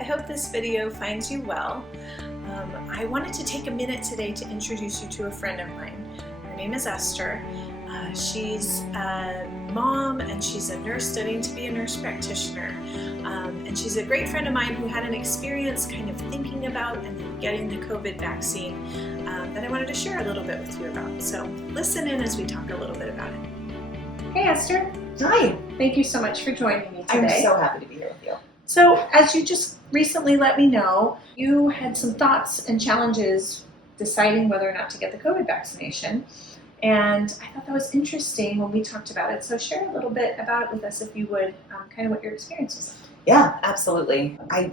I hope this video finds you well. I wanted to take a minute today to introduce you to a friend of mine. Her name is Esther. She's a mom and she's a nurse studying to be a nurse practitioner. And she's a great friend of mine who had an experience kind of thinking about and then getting the COVID vaccine that I wanted to share a little bit with you about. So listen in as we talk a little bit about it. Hey Esther. Hi. Thank you so much for joining me today. I'm so happy to be here with you. So as you just recently let me know, you had some thoughts and challenges deciding whether or not to get the COVID vaccination. And I thought that was interesting when we talked about it. So share a little bit about it with us, if you would, kind of what your experience was. Yeah, absolutely. I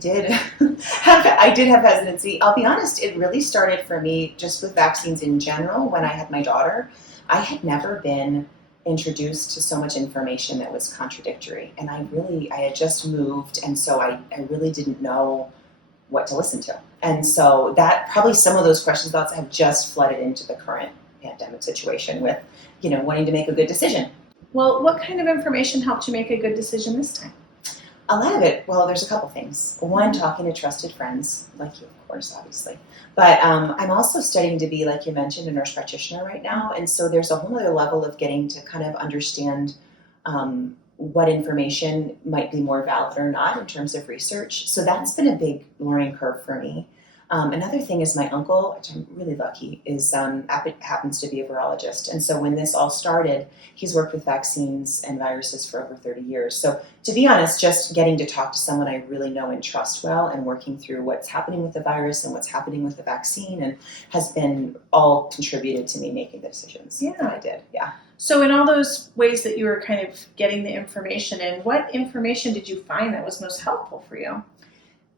did have hesitancy. I'll be honest, it really started for me just with vaccines in general when I had my daughter. I had never been introduced to so much information that was contradictory. And I had just moved, and so I really didn't know what to listen to. And so that probably some of those questions, thoughts have just flooded into the current pandemic situation with, wanting to make a good decision. Well, what kind of information helped you make a good decision this time? A lot of it, well, there's a couple things. One, talking to trusted friends, like you, of course, obviously. But I'm also studying to be, like you mentioned, a nurse practitioner right now. And so there's a whole other level of getting to kind of understand what information might be more valid or not in terms of research. So that's been a big learning curve for me. Another thing is my uncle, which I'm really lucky, happens to be a virologist. And so when this all started, he's worked with vaccines and viruses for over 30 years. So to be honest, just getting to talk to someone I really know and trust well and working through what's happening with the virus and what's happening with the vaccine and has been all contributed to me making the decisions that I did. Yeah. So in all those ways that you were kind of getting the information in, what information did you find that was most helpful for you?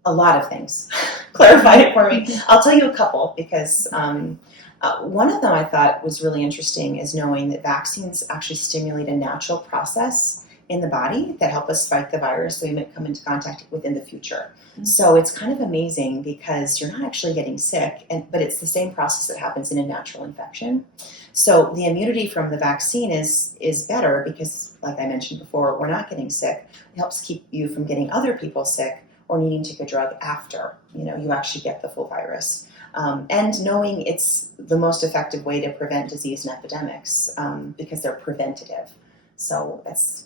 A lot of things. Clarify it for me. I'll tell you a couple because one of them I thought was really interesting is knowing that vaccines actually stimulate a natural process in the body that help us fight the virus we might come into contact with in the future. Mm-hmm. So it's kind of amazing because you're not actually getting sick, but it's the same process that happens in a natural infection. So the immunity from the vaccine is better because, like I mentioned before, we're not getting sick. It helps keep you from getting other people sick or needing to take a drug after, you actually get the full virus. And knowing it's the most effective way to prevent disease and epidemics because they're preventative. So that's,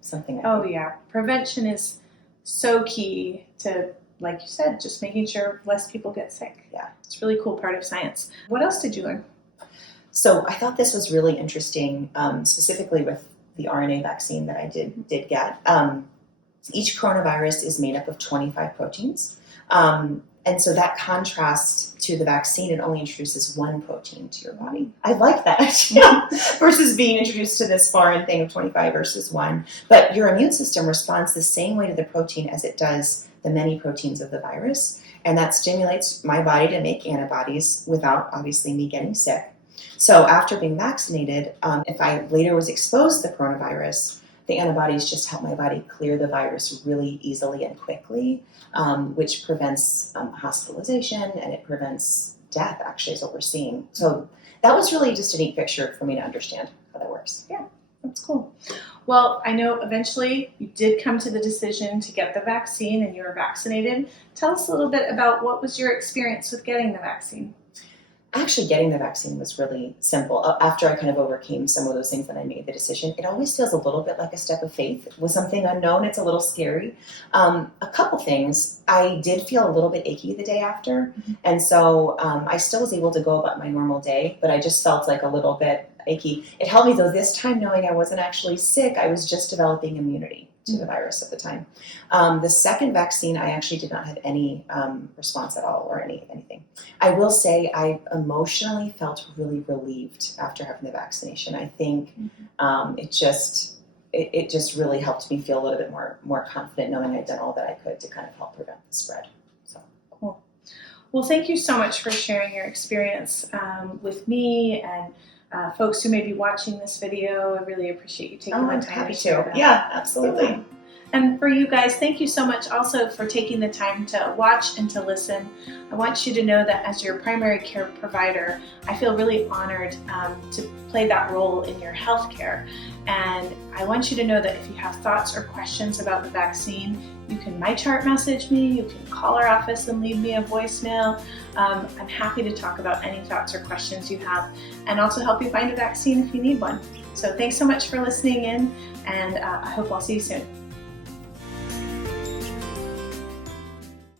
something. Prevention is so key to, like you said, just making sure less people get sick. Yeah. It's a really cool part of science. What else did you learn? So I thought this was really interesting, specifically with the RNA vaccine that I did get. Each coronavirus is made up of 25 proteins. And so that contrasts to the vaccine, it only introduces one protein to your body. I like that versus being introduced to this foreign thing of 25 versus one. But your immune system responds the same way to the protein as it does the many proteins of the virus. And that stimulates my body to make antibodies without, obviously, me getting sick. So after being vaccinated, if I later was exposed to the coronavirus, the antibodies just help my body clear the virus really easily and quickly, which prevents hospitalization and it prevents death, actually, is what we're seeing. So that was really just a neat picture for me to understand how that works. Yeah, that's cool. Well, I know eventually you did come to the decision to get the vaccine and you were vaccinated. Tell us a little bit about what was your experience with getting the vaccine. Actually, getting the vaccine was really simple. After I kind of overcame some of those things that I made the decision, it always feels a little bit like a step of faith. With something unknown, it's a little scary. A couple things. I did feel a little bit achy the day after. And so I still was able to go about my normal day, but I just felt like a little bit achy. It helped me, though, this time knowing I wasn't actually sick. I was just developing immunity to the virus at the time. The second vaccine, I actually did not have any response at all or anything. I will say I emotionally felt really relieved after having the vaccination. I think it just really helped me feel a little bit more confident knowing I'd done all that I could to kind of help prevent the spread. So cool. Well, thank you so much for sharing your experience with me and folks who may be watching this video. I really appreciate you taking the time happy to share to. that. Yeah, absolutely. Yeah. And for you guys, thank you so much also for taking the time to watch and to listen. I want you to know that as your primary care provider, I feel really honored to play that role in your healthcare. And I want you to know that if you have thoughts or questions about the vaccine, you can MyChart message me, you can call our office and leave me a voicemail. I'm happy to talk about any thoughts or questions you have and also help you find a vaccine if you need one. So thanks so much for listening in, and I hope I'll see you soon.